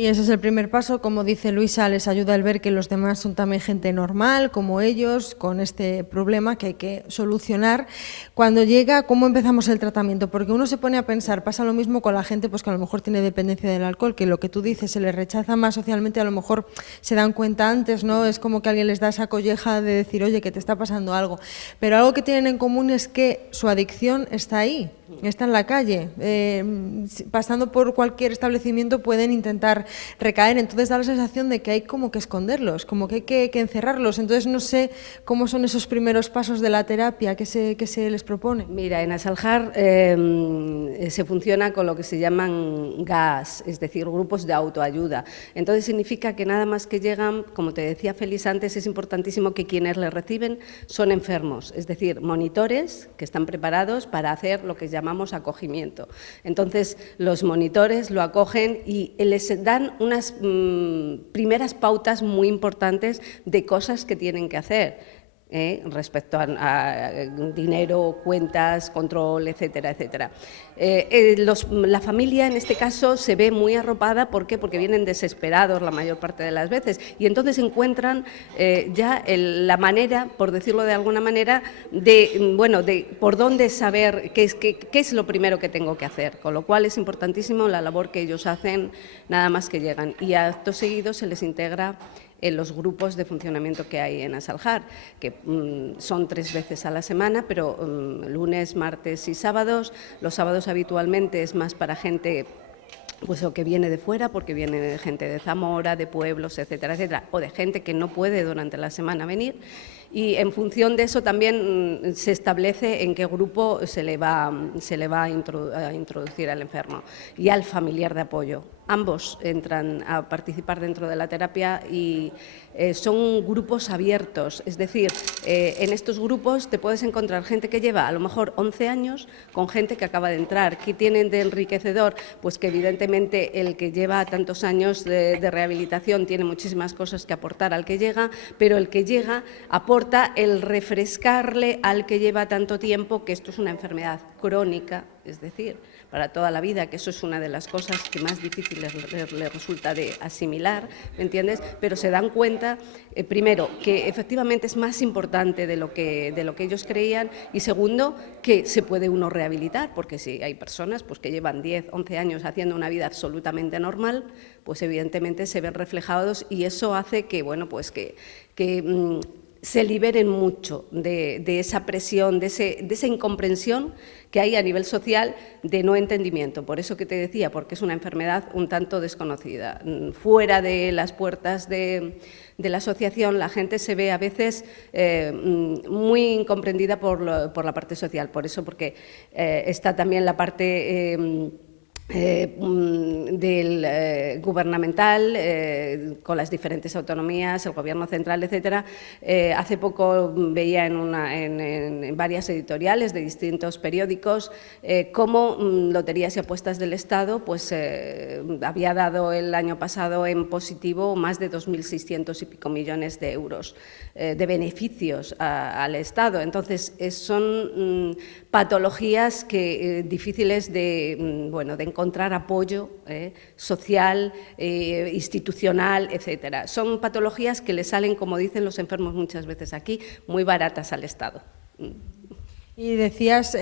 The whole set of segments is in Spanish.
Y ese es el primer paso, como dice Luisa, les ayuda el ver que los demás son también gente normal, como ellos, con este problema que hay que solucionar. Cuando llega, ¿cómo empezamos el tratamiento? Porque uno se pone a pensar, pasa lo mismo con la gente pues que a lo mejor tiene dependencia del alcohol, que lo que tú dices se les rechaza más socialmente, a lo mejor se dan cuenta antes, ¿no? Es como que alguien les da esa colleja de decir, oye, que te está pasando algo. Pero algo que tienen en común es que su adicción está ahí, está en la calle. Pasando por cualquier establecimiento pueden intentar recaer, entonces da la sensación de que hay como que esconderlos, como que hay que encerrarlos. Entonces no sé cómo son esos primeros pasos de la terapia que se les propone. Mira, en Asaljar se funciona con lo que se llaman GAS, es decir, grupos de autoayuda. Entonces significa que nada más que llegan, como te decía Félix antes, es importantísimo que quienes les reciben son enfermos, es decir, monitores que están preparados para hacer lo que llamamos acogimiento. Entonces los monitores lo acogen y les dan unas primeras pautas muy importantes de cosas que tienen que hacer. Respecto a dinero, cuentas, control, etcétera, etcétera. La familia en este caso se ve muy arropada, ¿por qué? Porque vienen desesperados la mayor parte de las veces y entonces encuentran ya la manera, por decirlo de alguna manera, de por dónde saber qué es lo primero que tengo que hacer, con lo cual es importantísimo la labor que ellos hacen nada más que llegan y acto seguido se les integra en los grupos de funcionamiento que hay en Asaljar, que son 3 veces a la semana, pero lunes, martes y sábados. Los sábados habitualmente es más para gente pues o que viene de fuera, porque viene de gente de Zamora, de pueblos, etcétera, etcétera, o de gente que no puede durante la semana venir. Y en función de eso también se establece en qué grupo se le va a introducir al enfermo y al familiar de apoyo. Ambos entran a participar dentro de la terapia y son grupos abiertos, es decir, en estos grupos te puedes encontrar gente que lleva a lo mejor 11 años con gente que acaba de entrar. ¿Qué tienen de enriquecedor? Pues que evidentemente el que lleva tantos años de rehabilitación tiene muchísimas cosas que aportar al que llega, pero el que llega aporta el refrescarle al que lleva tanto tiempo que esto es una enfermedad crónica, es decir, para toda la vida, que eso es una de las cosas que más difíciles les resulta de asimilar, ¿me entiendes? Pero se dan cuenta, primero, que efectivamente es más importante de lo que ellos creían y segundo, que se puede uno rehabilitar, porque si hay personas pues, que llevan 10, 11 años haciendo una vida absolutamente normal, pues evidentemente se ven reflejados y eso hace que, bueno, pues que se liberen mucho de esa presión, de esa incomprensión que hay a nivel social de no entendimiento. Por eso que te decía, porque es una enfermedad un tanto desconocida. Fuera de las puertas de la asociación, la gente se ve a veces muy incomprendida por la parte social. Por eso, porque está también la parte gubernamental, con las diferentes autonomías, el Gobierno central, etcétera. Hace poco veía en varias editoriales de distintos periódicos cómo Loterías y Apuestas del Estado pues, había dado el año pasado en positivo más de 2.600 y pico millones de euros de beneficios al Estado. Entonces, son patologías difíciles de encontrar apoyo social, institucional, etcétera. Son patologías que le salen, como dicen los enfermos muchas veces aquí, muy baratas al Estado. Y decías,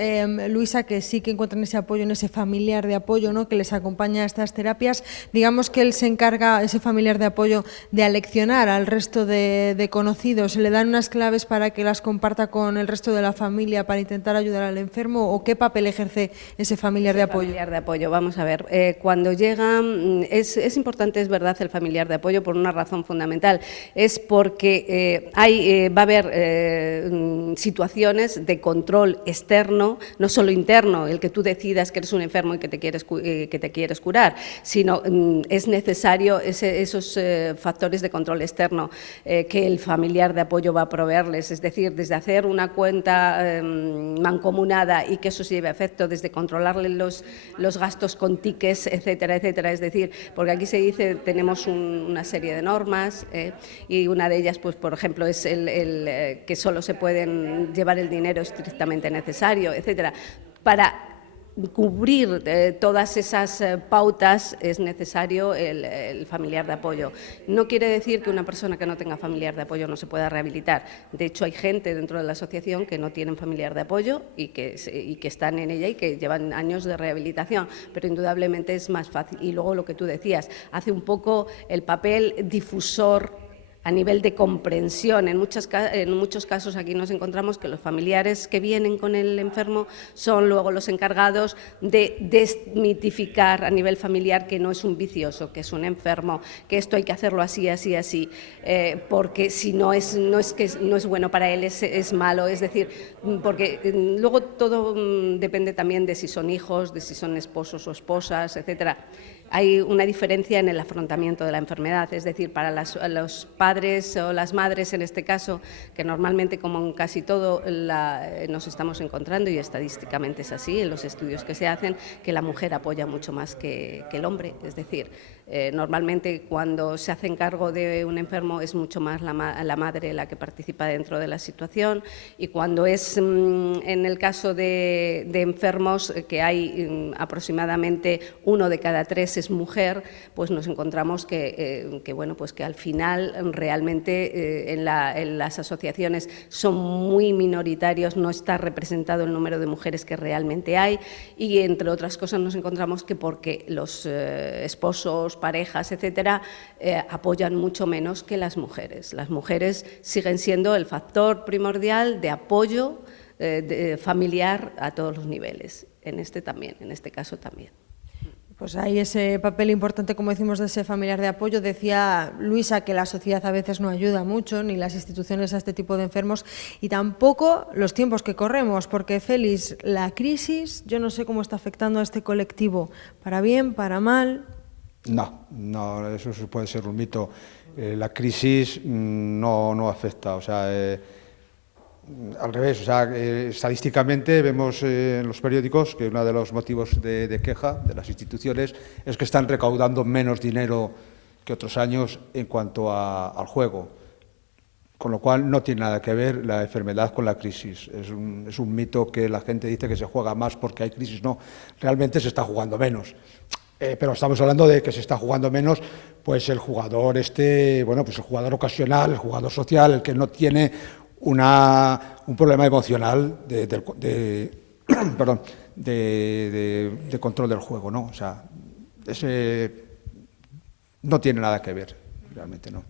Luisa, que sí que encuentran ese apoyo en ese familiar de apoyo, ¿no?, que les acompaña a estas terapias. Digamos que él se encarga, ese familiar de apoyo, de aleccionar al resto de conocidos. ¿Le dan unas claves para que las comparta con el resto de la familia para intentar ayudar al enfermo? ¿O qué papel ejerce ese familiar de apoyo? Familiar de apoyo, vamos a ver. Cuando llega, es importante, es verdad, el familiar de apoyo por una razón fundamental. Es porque va a haber situaciones de control externo, no solo interno, el que tú decidas que eres un enfermo y que te quieres curar, sino es necesario esos factores de control externo que el familiar de apoyo va a proveerles, es decir, desde hacer una cuenta mancomunada y que eso se lleve a efecto, desde controlarle los gastos con tickets, etcétera, etcétera, es decir, porque aquí se dice, tenemos una serie de normas y una de ellas, pues por ejemplo, es que solo se pueden llevar el dinero estrictamente necesario, etcétera, para cubrir todas esas pautas es necesario el familiar de apoyo. No quiere decir que una persona que no tenga familiar de apoyo no se pueda rehabilitar. De hecho, hay gente dentro de la asociación que no tienen familiar de apoyo y que están en ella y que llevan años de rehabilitación, pero indudablemente es más fácil. Y luego lo que tú decías, hace un poco el papel difusor a nivel de comprensión. En muchos casos aquí nos encontramos que los familiares que vienen con el enfermo son luego los encargados de desmitificar a nivel familiar que no es un vicioso, que es un enfermo, que esto hay que hacerlo así, así, así, porque si no es bueno para él, es malo. Es decir, porque luego todo depende también de si son hijos, de si son esposos o esposas, etcétera. Hay una diferencia en el afrontamiento de la enfermedad, es decir, para los padres o las madres en este caso, que normalmente, como en casi todo, nos estamos encontrando, y estadísticamente es así en los estudios que se hacen, que la mujer apoya mucho más que el hombre. Es decir, normalmente cuando se hacen cargo de un enfermo es mucho más la madre la que participa dentro de la situación, y cuando es en el caso de enfermos que hay aproximadamente 1 de cada 3 es mujer, pues nos encontramos que al final realmente en las asociaciones son muy minoritarios, no está representado el número de mujeres que realmente hay, y entre otras cosas nos encontramos que porque los esposos, parejas, etcétera, apoyan mucho menos que las mujeres. Las mujeres siguen siendo el factor primordial de apoyo familiar a todos los niveles, en este caso también. Pues hay ese papel importante, como decimos, de ese familiar de apoyo. Decía Luisa que la sociedad a veces no ayuda mucho, ni las instituciones, a este tipo de enfermos, y tampoco los tiempos que corremos, porque, Félix, la crisis, yo no sé cómo está afectando a este colectivo, para bien, para mal. No, eso puede ser un mito. La crisis no afecta, o sea, al revés, o sea, estadísticamente vemos en los periódicos que uno de los motivos de queja de las instituciones es que están recaudando menos dinero que otros años en cuanto al juego, con lo cual no tiene nada que ver la enfermedad con la crisis. Es un mito que la gente dice que se juega más porque hay crisis. No, realmente se está jugando menos. Pero estamos hablando de que se está jugando menos, pues el jugador el jugador ocasional, el jugador social, el que no tiene un problema emocional de control del juego, ¿no? O sea, ese no tiene nada que ver, realmente no.